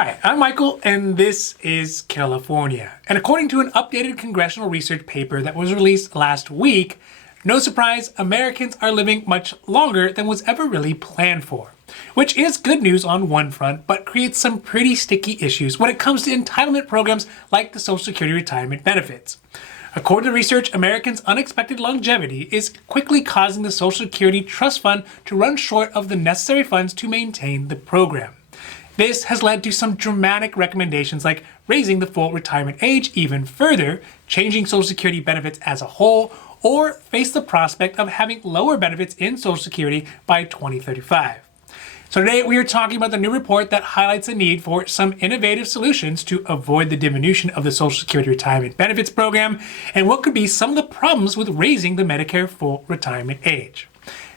Hi, I'm Michael, and this is California. And according to an updated congressional research paper that was released last week, no surprise, Americans are living much longer than was ever really planned for. Which is good news on one front, but creates some pretty sticky issues when it comes to entitlement programs like the Social Security retirement benefits. According to research, Americans' unexpected longevity is quickly causing the Social Security Trust Fund to run short of the necessary funds to maintain the program. This has led to some dramatic recommendations like raising the full retirement age even further, changing Social Security benefits as a whole, or face the prospect of having lower benefits in Social Security by 2035. So today we are talking about the new report that highlights the need for some innovative solutions to avoid the diminution of the Social Security retirement benefits program and what could be some of the problems with raising the Medicare full retirement age.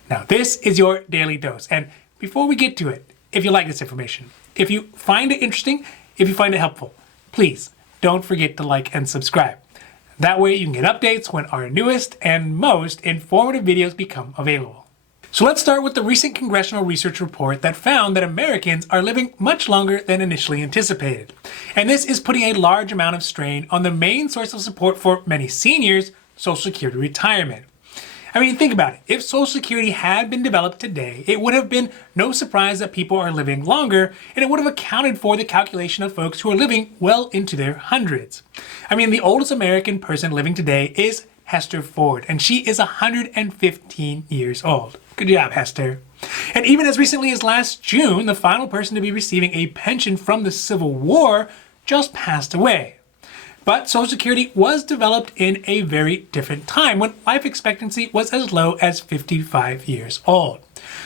Now this is your daily dose, and before we get to it, if you like this information, if you find it interesting, if you find it helpful, please don't forget to like and subscribe. That way you can get updates when our newest and most informative videos become available. So let's start with the recent congressional research report that found that Americans are living much longer than initially anticipated. And this is putting a large amount of strain on the main source of support for many seniors, Social Security retirement. I mean, think about it. If Social Security had been developed today, it would have been no surprise that people are living longer, and it would have accounted for the calculation of folks who are living well into their hundreds. I mean, the oldest American person living today is Hester Ford, and she is 115 years old. Good job, Hester. And even as recently as last June, the final person to be receiving a pension from the Civil War just passed away. But Social Security was developed in a very different time when life expectancy was as low as 55 years old.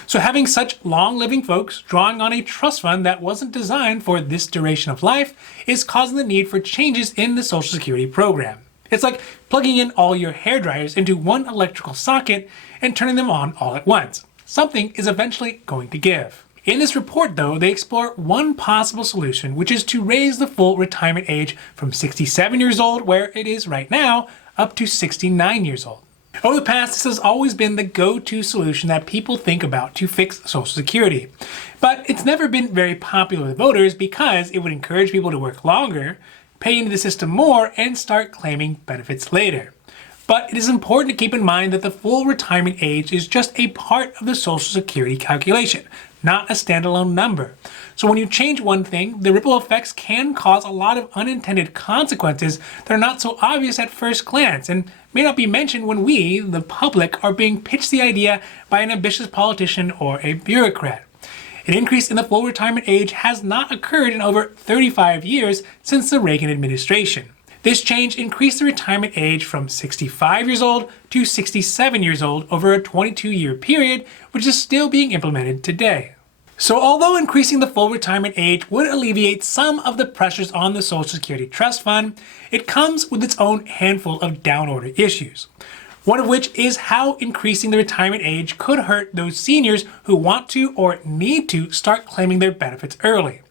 So having such long-living folks drawing on a trust fund that wasn't designed for this duration of life is causing the need for changes in the Social Security program. It's like plugging in all your hair dryers into one electrical socket and turning them on all at once. Something is eventually going to give. In this report, though, they explore one possible solution, which is to raise the full retirement age from 67 years old, where it is right now, up to 69 years old. Over the past, this has always been the go-to solution that people think about to fix Social Security. But it's never been very popular with voters because it would encourage people to work longer, pay into the system more, and start claiming benefits later. But it is important to keep in mind that the full retirement age is just a part of the Social Security calculation, not a standalone number. So when you change one thing, the ripple effects can cause a lot of unintended consequences that are not so obvious at first glance and may not be mentioned when we, the public, are being pitched the idea by an ambitious politician or a bureaucrat. An increase in the full retirement age has not occurred in over 35 years since the Reagan administration. This change increased the retirement age from 65 years old to 67 years old over a 22-year period, which is still being implemented today. So although increasing the full retirement age would alleviate some of the pressures on the Social Security Trust Fund, it comes with its own handful of down-order issues. One of which is how increasing the retirement age could hurt those seniors who want to or need to start claiming their benefits early.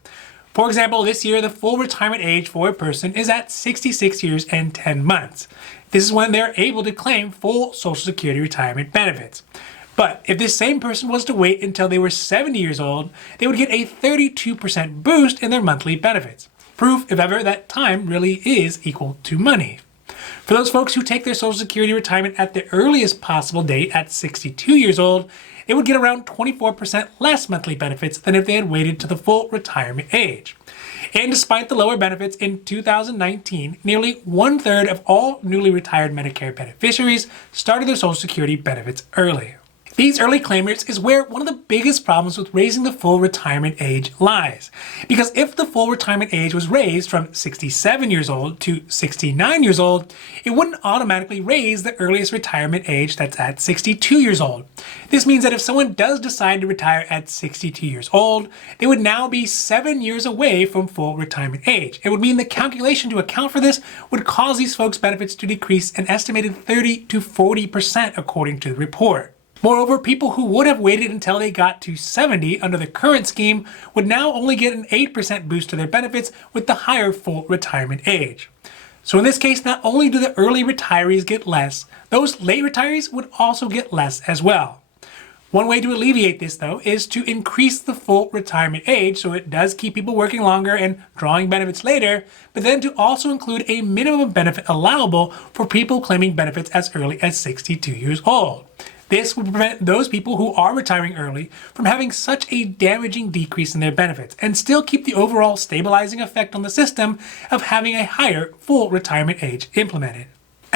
For example, this year, the full retirement age for a person is at 66 years and 10 months. This is when they're able to claim full Social Security retirement benefits. But if this same person was to wait until they were 70 years old, they would get a 32% boost in their monthly benefits. Proof, if ever, that time really is equal to money. For those folks who take their Social Security retirement at the earliest possible date at 62 years old, they would get around 24% less monthly benefits than if they had waited to the full retirement age. And despite the lower benefits in 2019, nearly 1/3 of all newly retired Medicare beneficiaries started their Social Security benefits early. These early claimers is where one of the biggest problems with raising the full retirement age lies. Because if the full retirement age was raised from 67 years old to 69 years old, it wouldn't automatically raise the earliest retirement age that's at 62 years old. This means that if someone does decide to retire at 62 years old, they would now be 7 years away from full retirement age. It would mean the calculation to account for this would cause these folks' benefits to decrease an estimated 30 to 40% according to the report. Moreover, people who would have waited until they got to 70 under the current scheme would now only get an 8% boost to their benefits with the higher full retirement age. So in this case, not only do the early retirees get less, those late retirees would also get less as well. One way to alleviate this, though, is to increase the full retirement age so it does keep people working longer and drawing benefits later, but then to also include a minimum benefit allowable for people claiming benefits as early as 62 years old. This would prevent those people who are retiring early from having such a damaging decrease in their benefits and still keep the overall stabilizing effect on the system of having a higher full retirement age implemented.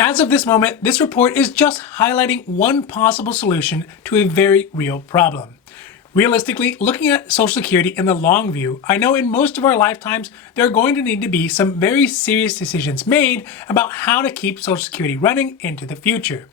As of this moment, this report is just highlighting one possible solution to a very real problem. Realistically, looking at Social Security in the long view, I know in most of our lifetimes there are going to need to be some very serious decisions made about how to keep Social Security running into the future.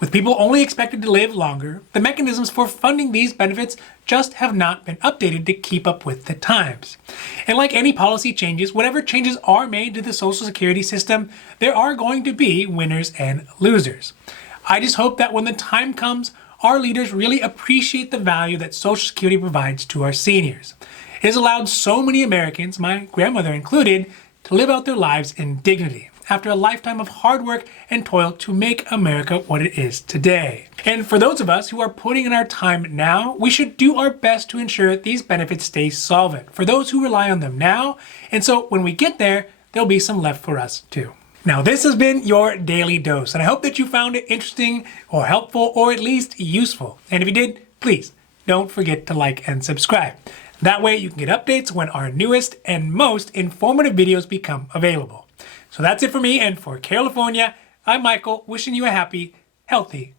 With people only expected to live longer, the mechanisms for funding these benefits just have not been updated to keep up with the times. And like any policy changes, whatever changes are made to the Social Security system, there are going to be winners and losers. I just hope that when the time comes, our leaders really appreciate the value that Social Security provides to our seniors. It has allowed so many Americans, my grandmother included, to live out their lives in dignity after a lifetime of hard work and toil to make America what it is today. And for those of us who are putting in our time now, we should do our best to ensure that these benefits stay solvent for those who rely on them now, and so when we get there, there'll be some left for us too. Now, this has been your Daily Dose, and I hope that you found it interesting or helpful or at least useful. And if you did, please don't forget to like and subscribe. That way you can get updates when our newest and most informative videos become available. So that's it for me, and for Carelifornia, I'm Michael, wishing you a happy, healthy